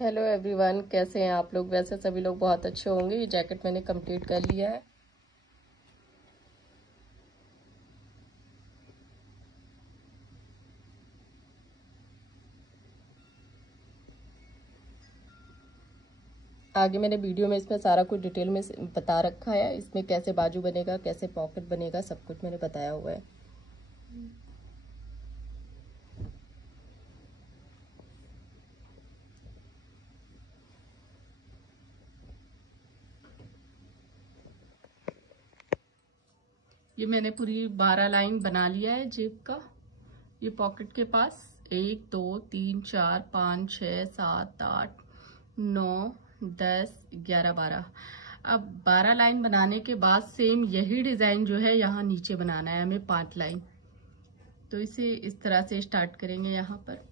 Hello everyone, कैसे हैं आप लोग। वैसे सभी लोग बहुत अच्छे होंगे। ये जैकेट मैंने कंप्लीट कर लिया है। आगे मैंने वीडियो में इसमें सारा कुछ डिटेल में बता रखा है। इसमें कैसे बाजू बनेगा, कैसे पॉकेट बनेगा, सब कुछ मैंने बताया हुआ है। ये मैंने पूरी 12 लाइन बना लिया है जेब का। ये पॉकेट के पास 1 2 3 4 5 6 7 8 9 10 11 12। अब 12 लाइन बनाने के बाद सेम यही डिजाइन जो है यहाँ नीचे बनाना है हमें 5 लाइन। तो इसे इस तरह से स्टार्ट करेंगे। यहाँ पर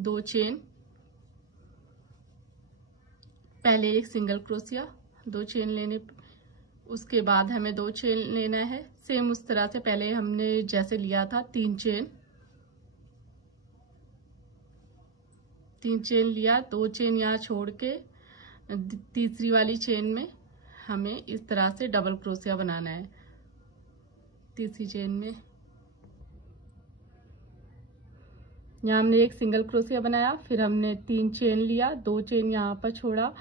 2 चेन, पहले एक सिंगल क्रोशिया, 2 चेन लेने, उसके बाद हमें 2 चेन लेना है। सेम उस तरह से पहले हमने जैसे लिया था 3 चेन, 3 चेन लिया, 2 चेन यहाँ छोड़ के तीसरी वाली चेन में हमें इस तरह से डबल क्रोशिया बनाना है। तीसरी चेन में यहाँ हमने एक सिंगल क्रोशिया बनाया, फिर हमने 3 चेन लिया, 2 चेन यहाँ पर छोड़ा,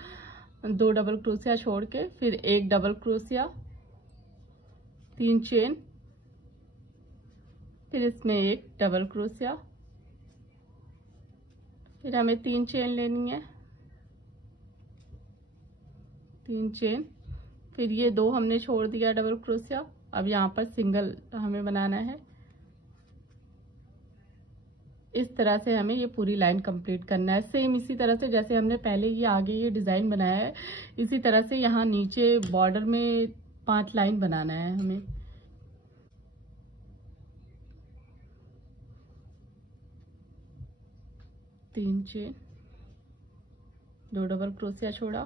2 डबल क्रोशिया छोड़ के फिर एक डबल क्रोशिया, 3 चेन, फिर इसमें एक डबल क्रोशिया, फिर हमें 3 चेन लेनी है, 3 चेन, फिर ये 2 हमने छोड़ दिया डबल क्रोशिया। अब यहाँ पर सिंगल हमें बनाना है। इस तरह से हमें ये पूरी लाइन कंप्लीट करना है। सेम इसी तरह से जैसे हमने पहले ये आगे ये डिजाइन बनाया है, इसी तरह से यहाँ नीचे बॉर्डर में 5 लाइन बनाना है हमें। तीन चेन, 2 डबल क्रोशिया छोड़ा,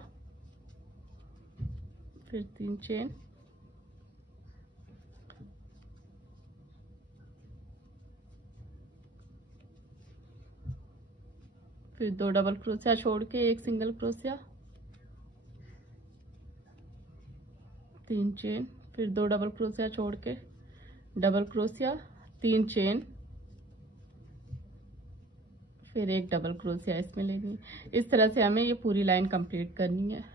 फिर 3 चेन, फिर 2 डबल क्रोशिया छोड़ के एक सिंगल क्रोशिया, 3 चेन, फिर 2 डबल क्रोशिया छोड़ के डबल क्रोशिया, 3 चेन, फिर एक डबल क्रोशिया इसमें लेनी है। इस तरह से हमें ये पूरी लाइन कंप्लीट करनी है।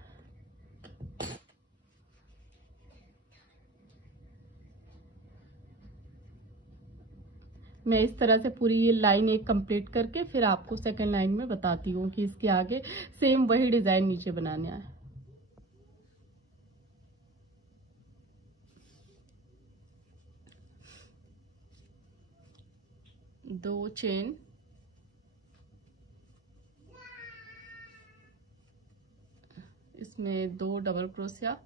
मैं इस तरह से पूरी ये लाइन एक कंप्लीट करके फिर आपको सेकंड लाइन में बताती हूँ कि इसके आगे सेम वही डिजाइन नीचे बनाना है। 2 चेन, इसमें 2 डबल क्रोशिया,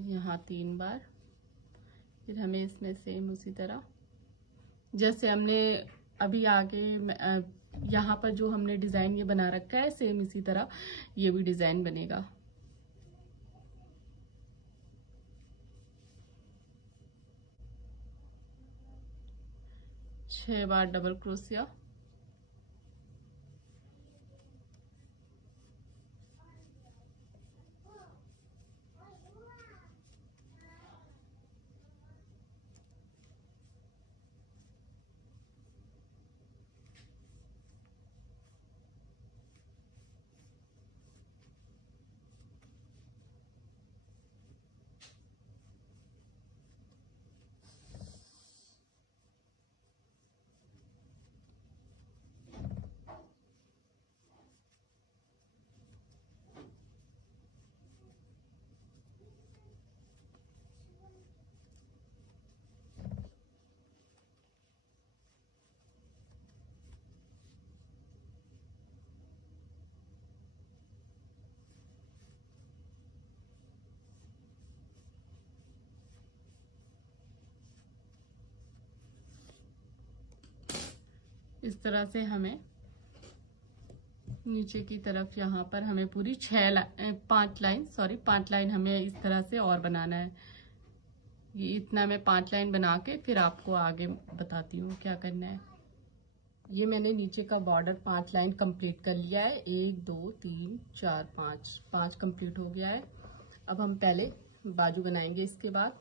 यहाँ 3 बार, फिर हमें इसमें सेम उसी तरह जैसे हमने अभी आगे यहाँ पर जो हमने डिजाइन ये बना रखा है, सेम इसी तरह ये भी डिजाइन बनेगा। 6 बार डबल क्रोशिया, इस तरह से हमें नीचे की तरफ यहाँ पर हमें पूरी 5 लाइन हमें इस तरह से और बनाना है। ये इतना मैं 5 लाइन बना के फिर आपको आगे बताती हूँ क्या करना है। ये मैंने नीचे का बॉर्डर 5 लाइन कंप्लीट कर लिया है। 1 2 3 4 5 कंप्लीट हो गया है। अब हम पहले बाजू बनाएंगे। इसके बाद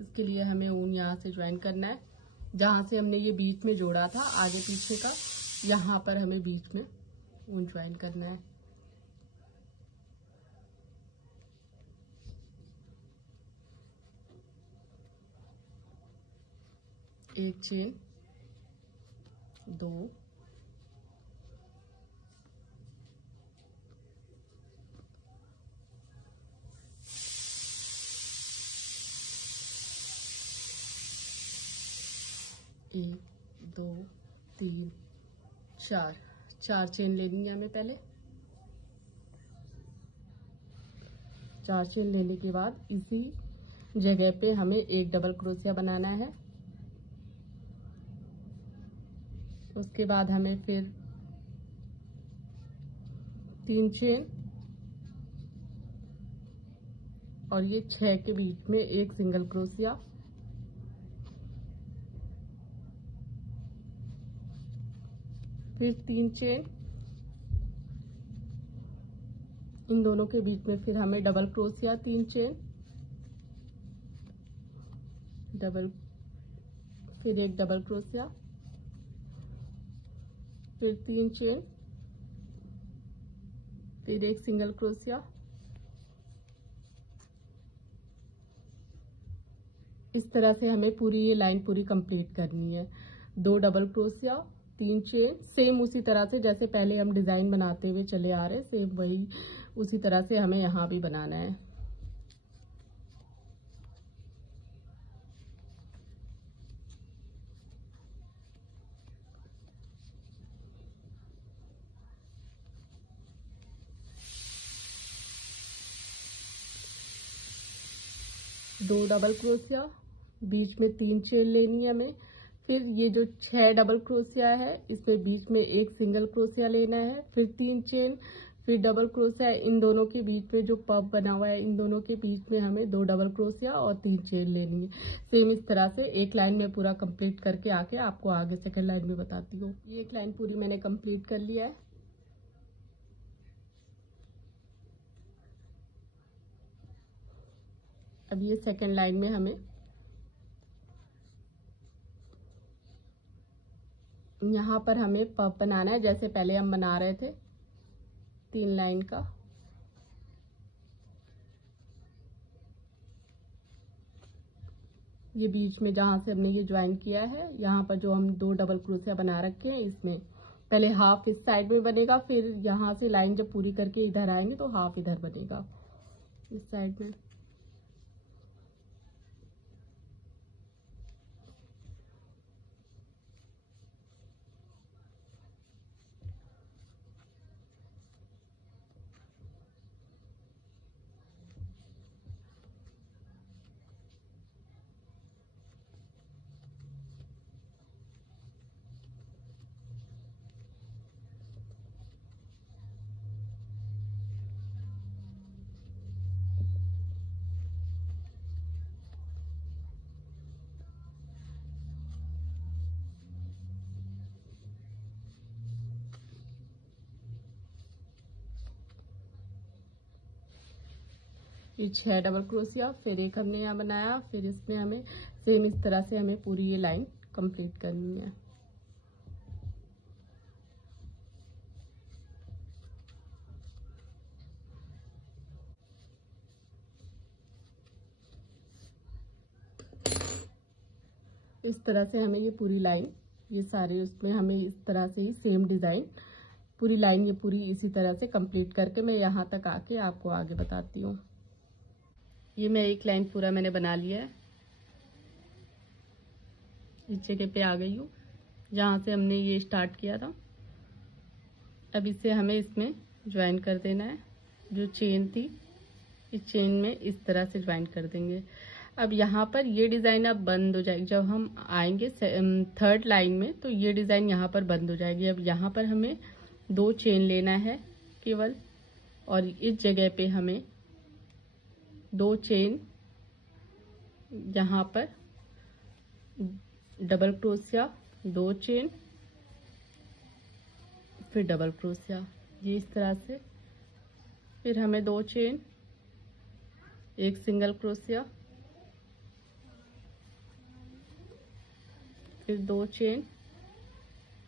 इसके लिए हमें ऊन यहाँ से ज्वाइन करना है। जहाँ से हमने ये बीच में जोड़ा था आगे पीछे का, यहाँ पर हमें बीच में ऊन ज्वाइन करना है। एक चेन, 2, 1 2 3 4 चेन लेनी है हमें। पहले 4 चेन लेने के बाद इसी जगह पे हमें एक डबल क्रोशिया बनाना है। उसके बाद हमें फिर 3 चेन और ये 6 के बीच में एक सिंगल क्रोशिया, फिर 3 चेन, इन दोनों के बीच में फिर हमें डबल क्रोशिया, 3 चेन, डबल, फिर एक डबल क्रोशिया, फिर 3 चेन, फिर एक सिंगल क्रोशिया। इस तरह से हमें पूरी ये लाइन पूरी कंप्लीट करनी है। 2 डबल क्रोशिया, 3 चेन, सेम उसी तरह से जैसे पहले हम डिजाइन बनाते हुए चले आ रहे, सेम वही उसी तरह से हमें यहाँ भी बनाना है। दो डबल क्रोशिया, बीच में 3 चेन लेनी है हमें। फिर ये जो 6 डबल क्रोशिया है इसमें बीच में एक सिंगल क्रोशिया लेना है, फिर 3 चेन, फिर डबल क्रोशिया। इन दोनों के बीच में जो पफ बना हुआ है इन दोनों के बीच में हमें 2 डबल क्रोशिया और 3 चेन लेनी है। सेम इस तरह से एक लाइन में पूरा कंप्लीट करके आके आपको आगे सेकंड लाइन में बताती हूँ। ये एक लाइन पूरी मैंने कंप्लीट कर लिया है। अब ये सेकंड लाइन में हमें यहाँ पर हमें पफ बनाना है जैसे पहले हम बना रहे थे 3 लाइन का। ये बीच में जहां से हमने ये ज्वाइन किया है यहाँ पर जो हम 2 डबल क्रोशिया बना रखे हैं इसमें पहले हाफ इस साइड में बनेगा, फिर यहाँ से लाइन जब पूरी करके इधर आएंगे तो हाफ इधर बनेगा इस साइड में। ये 6 डबल क्रोशिया, फिर एक हमने यहाँ बनाया, फिर इसमें हमें सेम इस तरह से हमें पूरी ये लाइन कंप्लीट करनी है। इस तरह से हमें ये पूरी लाइन, ये सारे उसमें हमें इस तरह से ही सेम डिजाइन पूरी लाइन ये पूरी इसी तरह से कंप्लीट करके मैं यहाँ तक आके आपको आगे बताती हूँ। ये मैं एक लाइन पूरा मैंने बना लिया है। इस जगह पे आ गई हूँ जहाँ से हमने ये स्टार्ट किया था। अब इसे हमें इसमें ज्वाइन कर देना है। जो चेन थी इस चेन में इस तरह से ज्वाइन कर देंगे। अब यहाँ पर ये डिज़ाइन अब बंद हो जाएगी। जब हम आएंगे थर्ड लाइन में तो ये डिज़ाइन यहाँ पर बंद हो जाएगी। अब यहाँ पर हमें 2 चेन लेना है केवल, और इस जगह पे हमें 2 चेन, यहाँ पर डबल क्रोशिया, 2 चेन, फिर डबल क्रोशिया, ये इस तरह से। फिर हमें 2 चेन, 1 सिंगल क्रोशिया, फिर 2 चेन,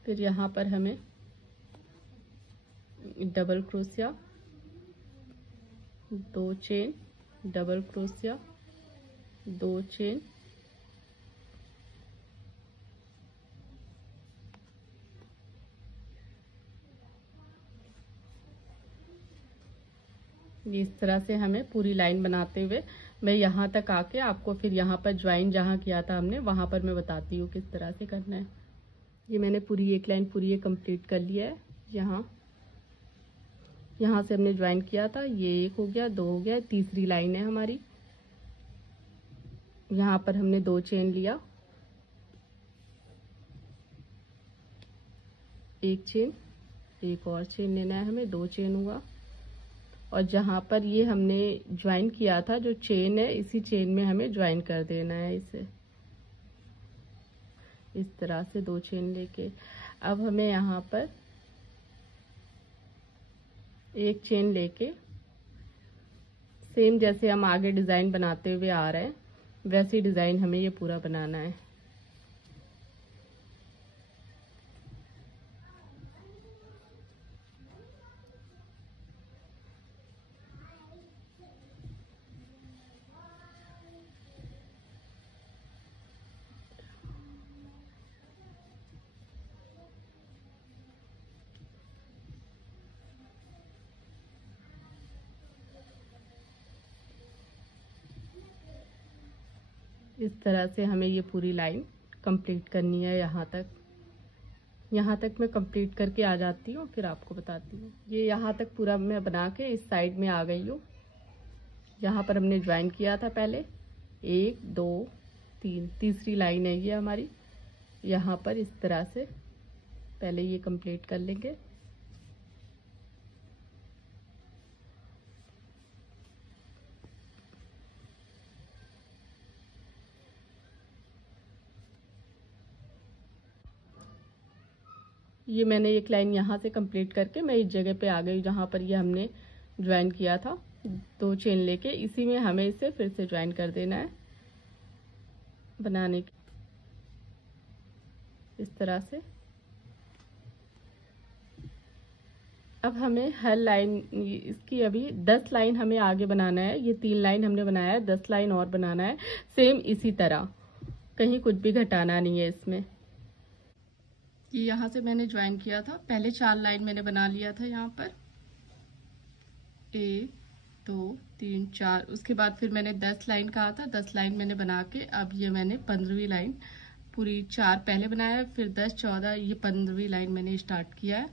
फिर यहाँ पर हमें double crochet, 2 chain, double crochet, 2 chain, ये इस तरह से हमें पूरी लाइन बनाते हुए मैं यहाँ तक आके आपको फिर यहाँ पर ज्वाइन जहाँ किया था हमने वहाँ पर मैं बताती हूँ किस तरह से करना है। ये मैंने पूरी एक लाइन पूरी ये कंप्लीट कर लिया है। यहाँ से हमने ज्वाइन किया था, ये 1 हो गया, 2 हो गया, तीसरी लाइन है हमारी। यहाँ पर हमने 2 चेन लिया, 1 चेन, 1 और चेन लेना है हमें, 2 चेन हुआ। और जहाँ पर ये हमने ज्वाइन किया था जो चेन है, इसी चेन में हमें ज्वाइन कर देना है इसे, इस तरह से 2 चेन लेके। अब हमें यहाँ पर 1 चेन लेके सेम जैसे हम आगे डिज़ाइन बनाते हुए आ रहे हैं वैसी डिज़ाइन हमें ये पूरा बनाना है। इस तरह से हमें ये पूरी लाइन कंप्लीट करनी है। यहाँ तक मैं कंप्लीट करके आ जाती हूँ, फिर आपको बताती हूँ। ये यहाँ तक पूरा मैं बना के इस साइड में आ गई हूँ। यहाँ पर हमने ज्वाइन किया था पहले, 1 2 3, तीसरी लाइन है ये हमारी। यहाँ पर इस तरह से पहले ये कंप्लीट कर लेंगे। ये मैंने एक लाइन यहाँ से कंप्लीट करके मैं इस जगह पे आ गई जहाँ पर ये हमने ज्वाइन किया था। 2 चेन लेके इसी में हमें इसे फिर से ज्वाइन कर देना है बनाने की, इस तरह से। अब हमें हर लाइन इसकी अभी 10 लाइन हमें आगे बनाना है। ये 3 लाइन हमने बनाया है, 10 लाइन और बनाना है सेम इसी तरह, कहीं कुछ भी घटाना नहीं है इसमें। ये यहाँ से मैंने ज्वाइन किया था, पहले 4 लाइन मैंने बना लिया था यहाँ पर, 1 2 3 4। उसके बाद फिर मैंने 10 लाइन कहा था, 10 लाइन मैंने बना के अब ये मैंने 15वीं लाइन पूरी 4 पहले बनाया, फिर 10 14 ये 15वीं लाइन मैंने स्टार्ट किया है।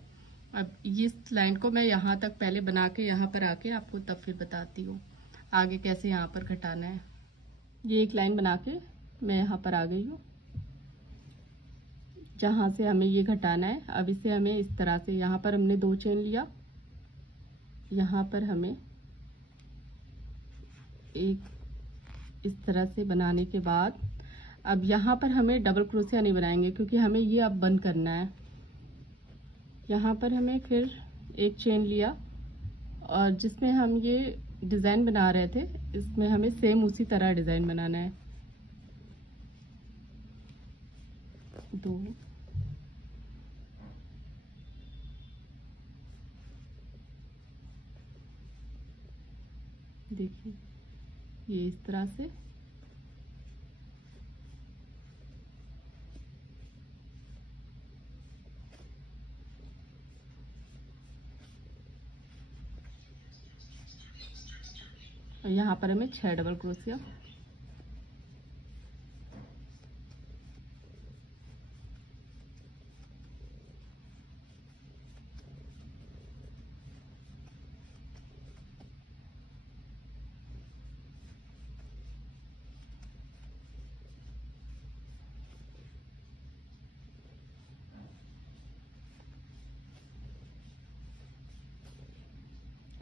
अब इस लाइन को मैं यहाँ तक पहले बना के यहाँ पर आके आपको तब फिर बताती हूँ आगे कैसे यहाँ पर घटाना है। ये एक लाइन बना के मैं यहाँ पर आ गई हूँ जहाँ से हमें ये घटाना है। अब इसे हमें इस तरह से, यहाँ पर हमने 2 चेन लिया, यहाँ पर हमें एक इस तरह से बनाने के बाद अब यहाँ पर हमें डबल क्रोशिया नहीं बनाएंगे क्योंकि हमें ये अब बंद करना है। यहाँ पर हमें फिर 1 चेन लिया और जिसमें हम ये डिज़ाइन बना रहे थे इसमें हमें सेम उसी तरह डिज़ाइन बनाना है। 2 देखिए ये इस तरह से। और यहाँ पर हमें 6 डबल क्रोशिया,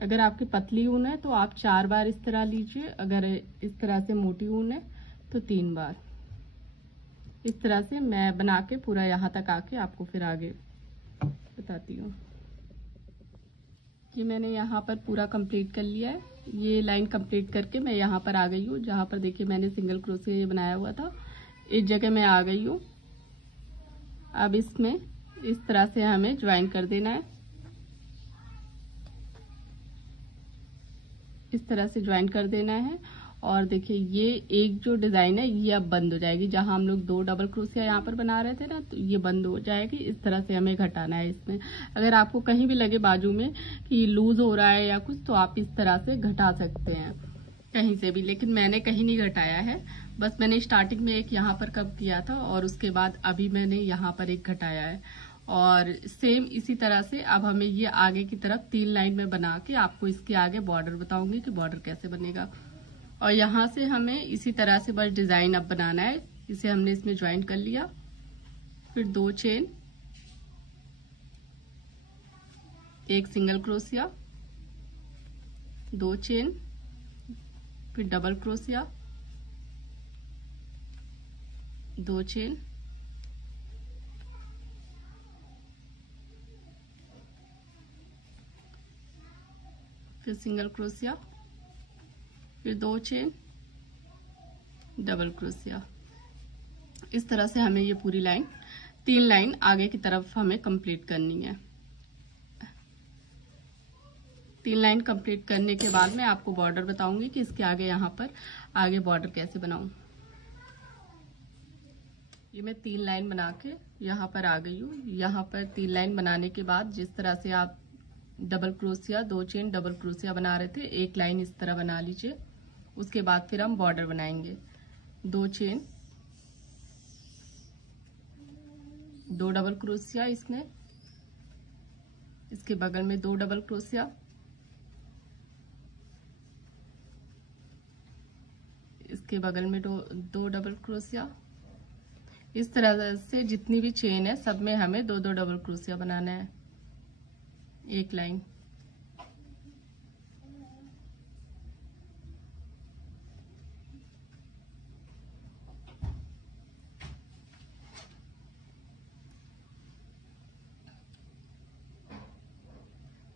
अगर आपकी पतली ऊन है तो आप 4 बार इस तरह लीजिए, अगर इस तरह से मोटी ऊन है तो 3 बार। इस तरह से मैं बना के पूरा यहाँ तक आके आपको फिर आगे बताती हूँ। ये मैंने यहाँ पर पूरा कंप्लीट कर लिया है। ये लाइन कंप्लीट करके मैं यहाँ पर आ गई हूँ, जहाँ पर देखिए मैंने सिंगल क्रोशिया बनाया हुआ था, इस जगह मैं आ गई हूँ। अब इसमें इस तरह से हमें ज्वाइन कर देना है, इस तरह से ज्वाइन कर देना है। और देखिए ये एक जो डिजाइन है ये अब बंद हो जाएगी, जहां हम लोग 2 डबल क्रोशिया यहाँ पर बना रहे थे ना, तो ये बंद हो जाएगी। इस तरह से हमें घटाना है इसमें। अगर आपको कहीं भी लगे बाजू में कि लूज हो रहा है या कुछ, तो आप इस तरह से घटा सकते हैं कहीं से भी, लेकिन मैंने कहीं नहीं घटाया है। बस मैंने स्टार्टिंग में एक यहाँ पर कब किया था और उसके बाद अभी मैंने यहाँ पर एक घटाया है। और सेम इसी तरह से अब हमें ये आगे की तरफ 3 लाइन में बना के आपको इसके आगे बॉर्डर बताऊंगी कि बॉर्डर कैसे बनेगा। और यहाँ से हमें इसी तरह से बस डिजाइन अब बनाना है। इसे हमने इसमें ज्वाइन कर लिया, फिर 2 चेन, एक सिंगल क्रोशिया, 2 चेन, फिर डबल क्रोशिया, 2 चेन, फिर सिंगल क्रोशिया, फिर 2 चेन, डबल क्रोशिया। इस तरह से हमें ये पूरी लाइन 3 लाइन आगे की तरफ हमें कंप्लीट करनी है। 3 लाइन कंप्लीट करने के बाद मैं आपको बॉर्डर बताऊंगी कि इसके आगे यहाँ पर आगे बॉर्डर कैसे बनाऊं। ये मैं 3 लाइन बना के यहाँ पर आ गई हूँ। यहाँ पर 3 लाइन बनाने के बाद जिस तरह से आप double crochet, 2 chain, double crochet बना रहे थे, एक लाइन इस तरह बना लीजिए। उसके बाद फिर हम बॉर्डर बनाएंगे। 2 चेन, 2 डबल क्रोशिया, इसमें इसके बगल में 2 डबल क्रोशिया, इसके बगल में 2 डबल क्रोशिया। इस तरह से जितनी भी चेन है सब में हमें 2 डबल क्रोशिया बनाना है, एक लाइन।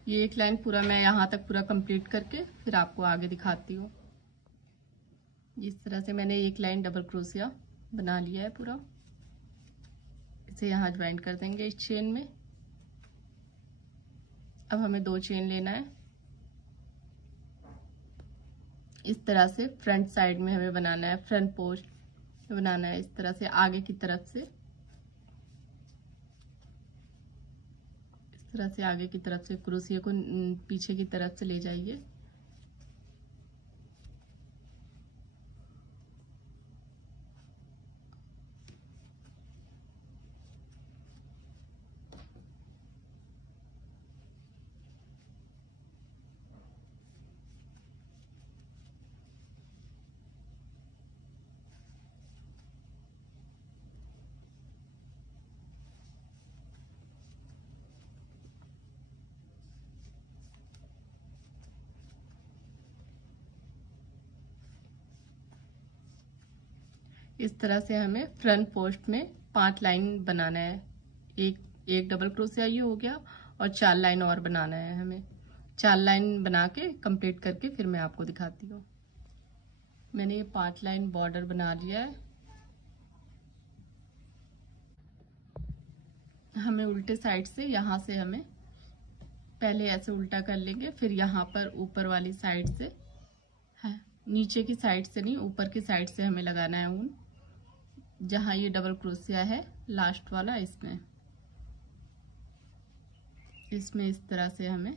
ये एक लाइन पूरा मैं यहाँ तक पूरा कंप्लीट करके फिर आपको आगे दिखाती हूँ। इस तरह से मैंने एक लाइन डबल क्रोशिया बना लिया है पूरा। इसे यहाँ ज्वाइन कर देंगे इस चेन में। अब हमें 2 चेन लेना है। इस तरह से फ्रंट साइड में हमें बनाना है, फ्रंट पोस्ट बनाना है। इस तरह से आगे की तरफ से, इस तरह से आगे की तरफ से क्रोशिया को पीछे की तरफ से ले जाइए। इस तरह से हमें फ्रंट पोस्ट में 5 लाइन बनाना है। एक डबल क्रोशिया ये हो गया और 4 लाइन और बनाना है हमें। 4 लाइन बना के कंप्लीट करके फिर मैं आपको दिखाती हूँ। मैंने ये 5 लाइन बॉर्डर बना लिया है। हमें उल्टे साइड से, यहाँ से हमें पहले ऐसे उल्टा कर लेंगे, फिर यहाँ पर ऊपर वाली साइड से है, नीचे की साइड से नहीं ऊपर की साइड से हमें लगाना है ऊन। जहाँ ये डबल क्रोशिया है लास्ट वाला, इसमें इस तरह से हमें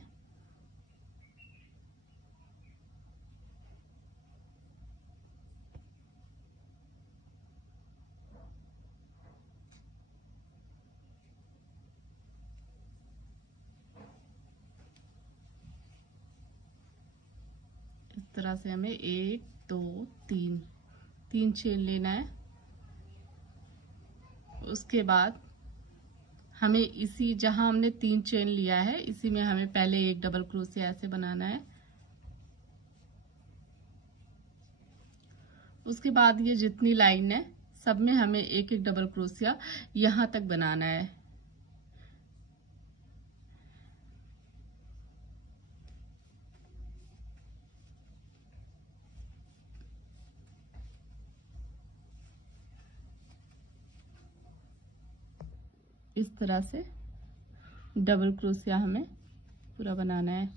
इस तरह से हमें 1 2 3 चेन लेना है। उसके बाद हमें इसी जहां हमने 3 चेन लिया है इसी में हमें पहले एक डबल क्रोशिया ऐसे बनाना है। उसके बाद ये जितनी लाइन है सब में हमें एक एक डबल क्रोशिया यहां तक बनाना है। इस तरह से डबल क्रोशिया हमें पूरा बनाना है।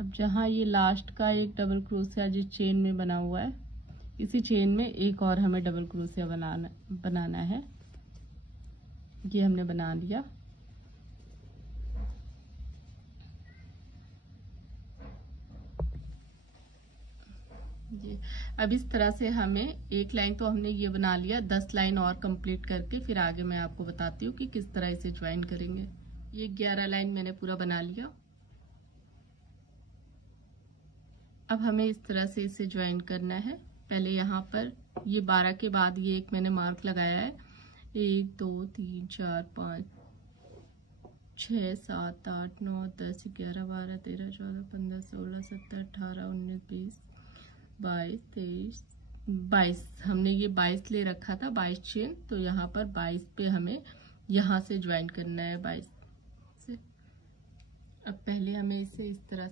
अब जहां ये लास्ट का एक डबल क्रोशिया जिस चेन में बना हुआ है इसी चेन में एक और हमें डबल क्रोशिया बनाना है। ये हमने बना लिया। ये अब इस तरह से हमें एक लाइन तो हमने ये बना लिया, 10 लाइन और कंप्लीट करके फिर आगे मैं आपको बताती हूँ कि किस तरह इसे ज्वाइन करेंगे। ये 11 लाइन मैंने पूरा बना लिया। अब हमें इस तरह से इसे ज्वाइन करना है। पहले यहाँ पर ये 12 के बाद ये एक मैंने मार्क लगाया है, 1 2 3 4 5 6 7 8 9 10 11 12 13 14 15 16 17 18 19 20 22 23 22 हमने ये 22 ले रखा था, 22 चेन। तो यहाँ पर 22 पे हमें यहाँ से ज्वाइन करना है 22 से। अब पहले हमें इसे इस तरह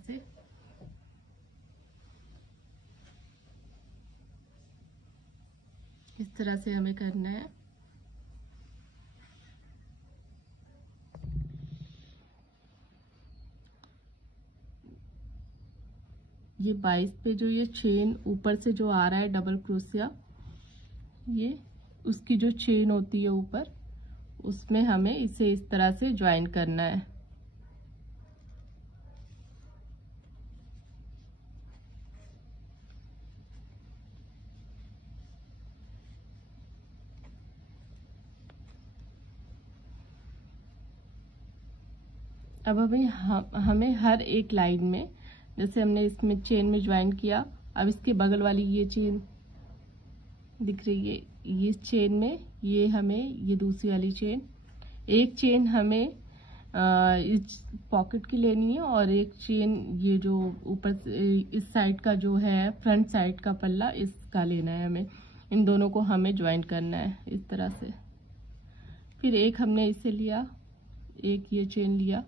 से हमें करना है। ये 22 पे जो ये चेन ऊपर से जो आ रहा है डबल क्रोशिया, ये उसकी जो चेन होती है ऊपर, उसमें हमें इसे इस तरह से ज्वाइन करना है। अब हमें हर एक लाइन में, जैसे हमने इसमें चेन में ज्वाइन किया, अब इसके बगल वाली ये चेन दिख रही है, ये चेन में ये हमें ये दूसरी वाली चेन, एक चेन हमें इस पॉकेट की लेनी है और एक चेन ये जो ऊपर इस साइड का जो है फ्रंट साइड का पल्ला इसका लेना है हमें। इन दोनों को हमें ज्वाइन करना है इस तरह से। फिर एक हमने इसे लिया, एक ये चेन लिया,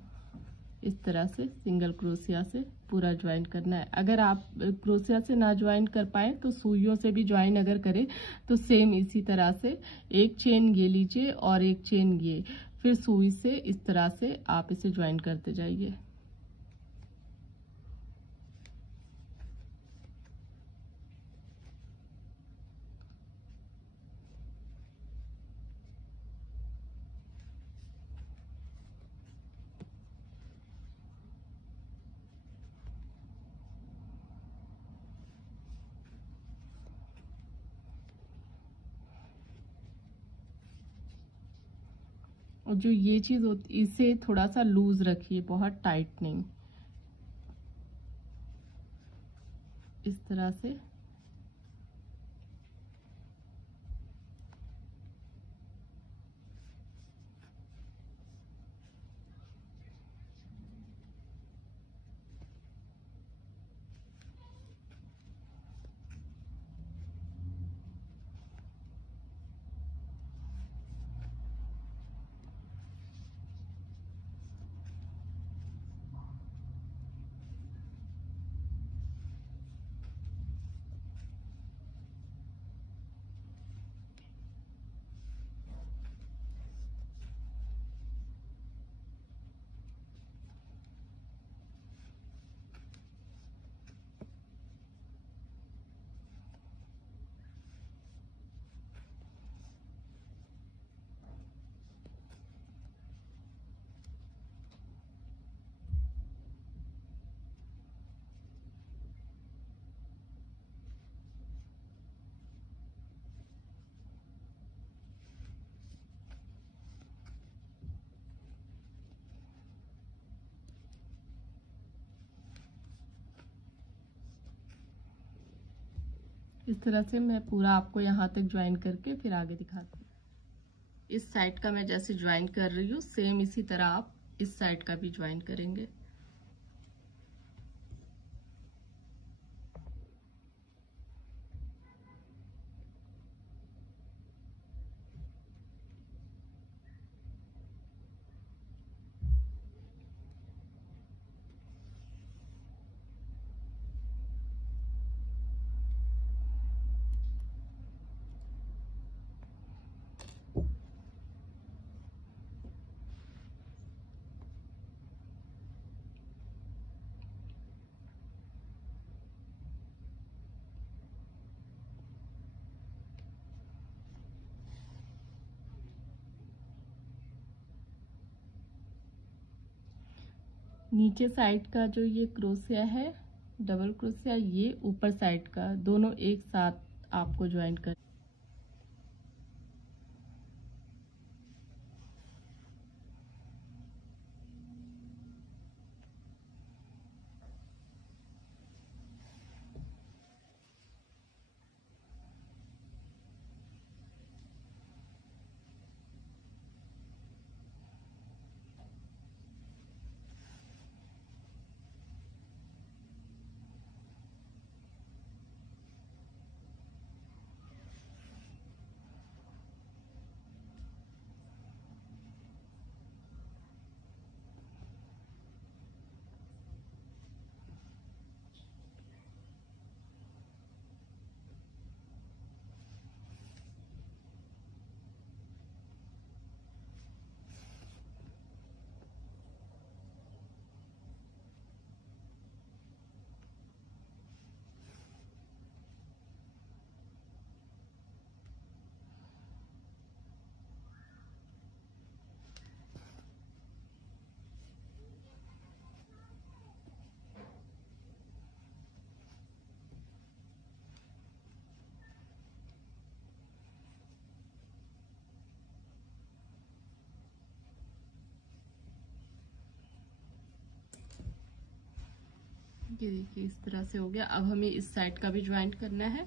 इस तरह से सिंगल क्रोशिया से पूरा ज्वाइन करना है। अगर आप क्रोशिया से ना ज्वाइन कर पाए तो सुइयों से भी ज्वाइन अगर करें तो सेम इसी तरह से एक चेन ये लीजिए और एक चेन ये, फिर सुई से इस तरह से आप इसे ज्वाइन करते जाइए। और जो ये चीज होती इसे थोड़ा सा लूज रखिए, बहुत टाइट नहीं। इस तरह से। इस तरह से मैं पूरा आपको यहाँ तक ज्वाइन करके फिर आगे दिखाती हूँ। इस साइड का मैं जैसे ज्वाइन कर रही हूँ सेम इसी तरह आप इस साइड का भी ज्वाइन करेंगे। नीचे साइड का जो ये क्रोशिया है डबल क्रोशिया, ये ऊपर साइड का, दोनों एक साथ आपको ज्वाइन कर। ये देखिए इस तरह से हो गया। अब हमें इस साइड का भी ज्वाइंट करना है,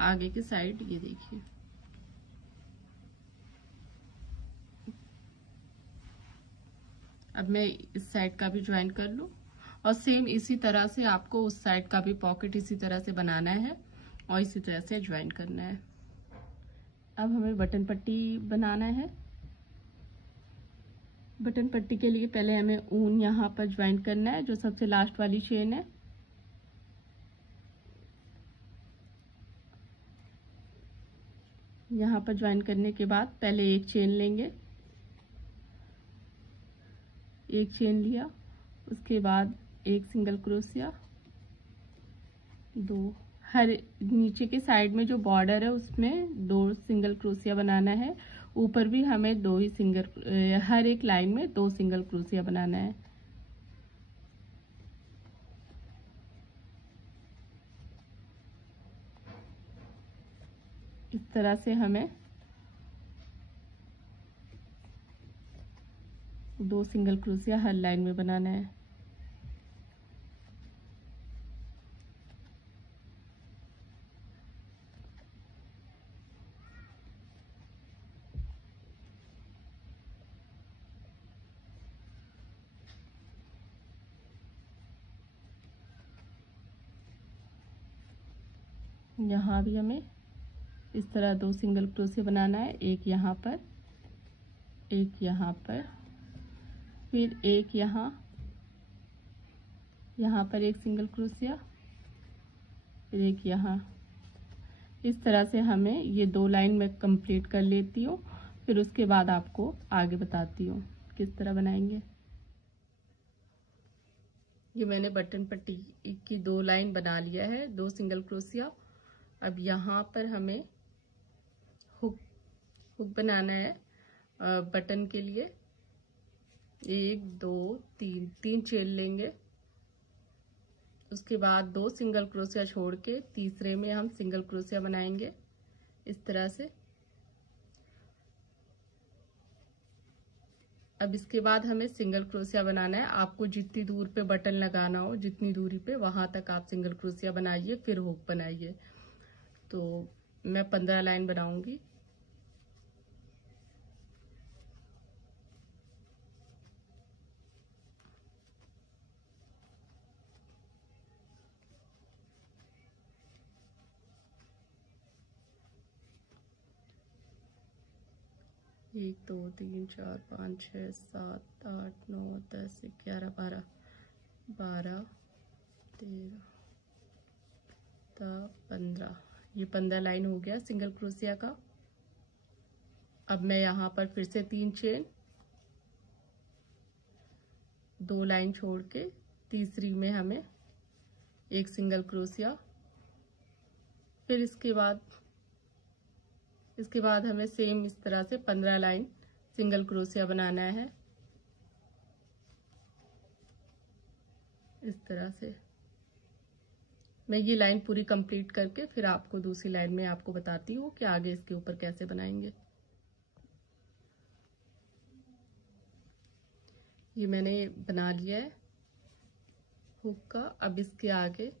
आगे की साइड। ये देखिए अब मैं इस साइड का भी ज्वाइन कर लूं और सेम इसी तरह से आपको उस साइड का भी पॉकेट इसी तरह से बनाना है और इसी तरह से ज्वाइन करना है। अब हमें बटन पट्टी बनाना है। बटन पट्टी के लिए पहले हमें ऊन यहाँ पर ज्वाइन करना है, जो सबसे लास्ट वाली चेन है। यहाँ पर ज्वाइन करने के बाद पहले एक चेन लेंगे, एक चेन लिया, उसके बाद एक सिंगल क्रोशिया, दो, हर नीचे के साइड में जो बॉर्डर है उसमें 2 सिंगल क्रोशिया बनाना है। ऊपर भी हमें 2 ही सिंगल, हर एक लाइन में 2 सिंगल क्रोशिया बनाना है। इस तरह से हमें 2 सिंगल क्रोशिया हर लाइन में बनाना है। यहाँ भी हमें इस तरह 2 सिंगल क्रोशिया बनाना है, एक यहाँ पर, एक यहाँ पर, फिर एक यहाँ पर एक सिंगल क्रोशिया, फिर एक यहाँ। इस तरह से हमें ये 2 लाइन में कंप्लीट कर लेती हूँ, फिर उसके बाद आपको आगे बताती हूँ किस तरह बनाएंगे। ये मैंने बटन पट्टी की 2 लाइन बना लिया है, 2 सिंगल क्रोशिया। अब यहाँ पर हमें हुक बनाना है बटन के लिए। 1 2 3 चेन लेंगे, उसके बाद 2 सिंगल क्रोशिया छोड़ के तीसरे में हम सिंगल क्रोशिया बनाएंगे इस तरह से। अब इसके बाद हमें सिंगल क्रोशिया बनाना है। आपको जितनी दूर पे बटन लगाना हो, जितनी दूरी पे, वहां तक आप सिंगल क्रोशिया बनाइए, फिर हुक बनाइए। तो मैं 15 लाइन बनाऊंगी। एक 2 3 4 5 6 7 8 9 10 11 12 12 13 15। ये 15 लाइन हो गया सिंगल क्रोशिया का। अब मैं यहाँ पर फिर से 3 चेन, 2 लाइन छोड़ के तीसरी में हमें एक सिंगल क्रोशिया, फिर इसके बाद हमें सेम इस तरह से 15 लाइन सिंगल क्रोशिया बनाना है इस तरह से। मैं ये लाइन पूरी कंप्लीट करके फिर आपको दूसरी लाइन में आपको बताती हूँ कि आगे इसके ऊपर कैसे बनाएंगे। ये मैंने बना लिया है हुक का। अब इसके आगे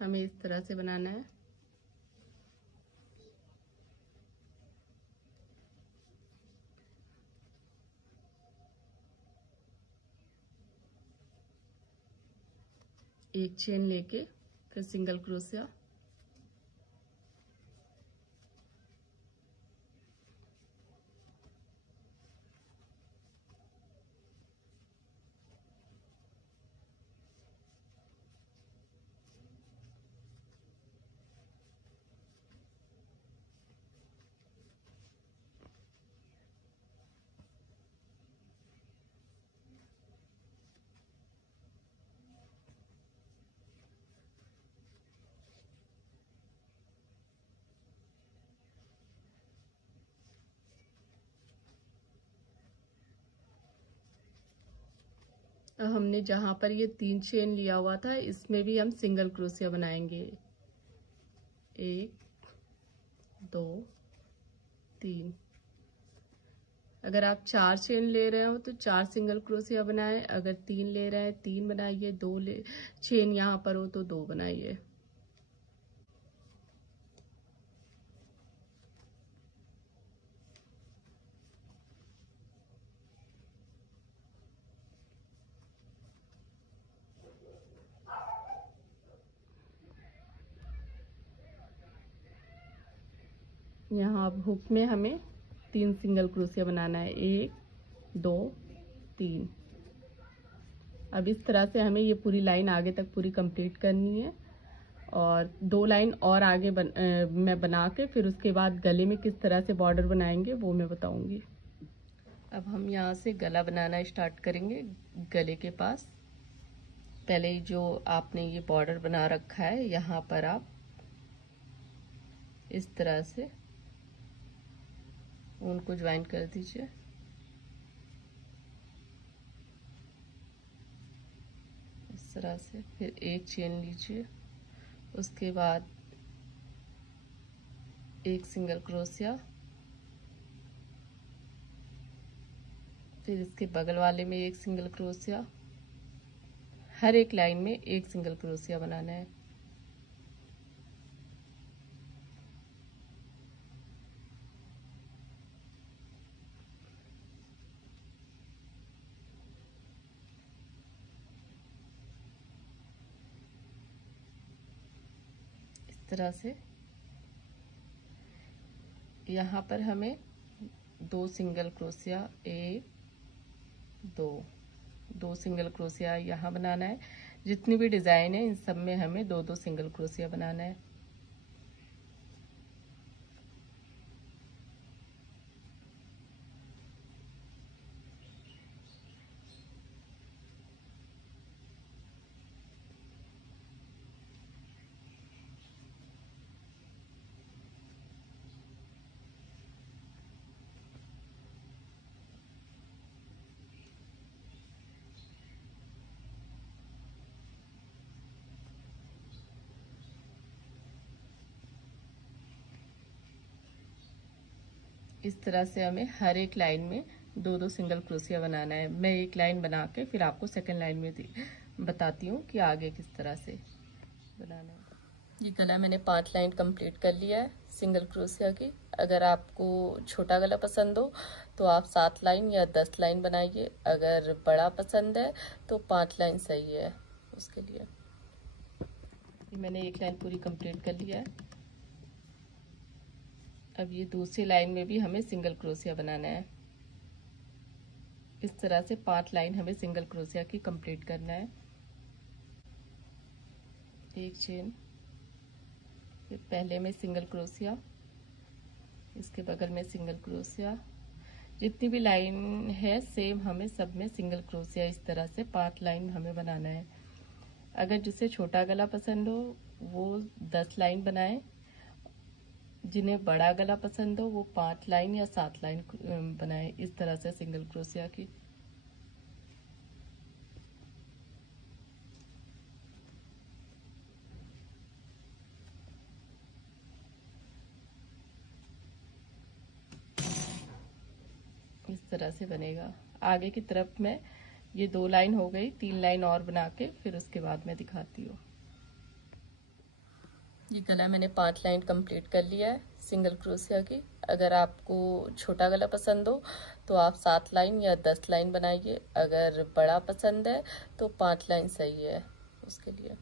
हमें इस तरह से बनाना है। एक चेन लेके फिर सिंगल क्रोशिया, हमने जहां पर ये 3 चेन लिया हुआ था इसमें भी हम सिंगल क्रोशिया बनाएंगे। 1 2 3। अगर आप 4 चेन ले रहे हो तो 4 सिंगल क्रोशिया बनाए, अगर 3 ले रहे हैं 3 बनाइए, 2 चेन यहाँ पर हो तो 2 बनाइए। यहाँ अब हुक में हमें 3 सिंगल क्रोशिया बनाना है, 1 2 3। अब इस तरह से हमें ये पूरी लाइन आगे तक पूरी कंप्लीट करनी है और 2 लाइन और आगे मैं बना के फिर उसके बाद गले में किस तरह से बॉर्डर बनाएंगे वो मैं बताऊंगी। अब हम यहाँ से गला बनाना स्टार्ट करेंगे। गले के पास पहले जो आपने ये बॉर्डर बना रखा है यहाँ पर आप इस तरह से उनको ज्वाइन कर दीजिए। इस तरह से फिर एक चेन लीजिए, उसके बाद एक सिंगल क्रोशिया, फिर इसके बगल वाले में एक सिंगल क्रोशिया। हर एक लाइन में एक सिंगल क्रोशिया बनाना है। तरह से यहाँ पर हमें 2 सिंगल क्रोशिया, 1 2 सिंगल क्रोशिया यहाँ बनाना है। जितनी भी डिजाइन है इन सब में हमें 2 सिंगल क्रोशिया बनाना है। इस तरह से हमें हर एक लाइन में 2 सिंगल क्रोशिया बनाना है। मैं एक लाइन बना के फिर आपको सेकंड लाइन में बताती हूँ कि आगे किस तरह से बनाना है। ये गला मैंने 5 लाइन कंप्लीट कर लिया है सिंगल क्रोशिया की। अगर आपको छोटा गला पसंद हो तो आप 7 लाइन या 10 लाइन बनाइए। अगर बड़ा पसंद है तो 5 लाइन सही है उसके लिए। मैंने एक लाइन पूरी कंप्लीट कर लिया है। अब ये दूसरी लाइन में भी हमें सिंगल क्रोशिया बनाना है। इस तरह से 5 लाइन हमें सिंगल क्रोशिया की कंप्लीट करना है। एक चेन, फिर पहले में सिंगल क्रोशिया, इसके बगल में सिंगल क्रोशिया। जितनी भी लाइन है सेम हमें सब में सिंगल क्रोशिया। इस तरह से 5 लाइन हमें बनाना है। अगर जिसे छोटा गला पसंद हो वो 10 लाइन बनाए, जिन्हें बड़ा गला पसंद हो वो 5 लाइन या 7 लाइन बनाए इस तरह से सिंगल क्रोशिया की। इस तरह से बनेगा। आगे की तरफ में ये 2 लाइन हो गई, 3 लाइन और बना के फिर उसके बाद मैं दिखाती हूँ। ये गला मैंने 5 लाइन कंप्लीट कर लिया है सिंगल क्रोशिया की। अगर आपको छोटा गला पसंद हो तो आप 7 लाइन या 10 लाइन बनाइए। अगर बड़ा पसंद है तो 5 लाइन सही है उसके लिए।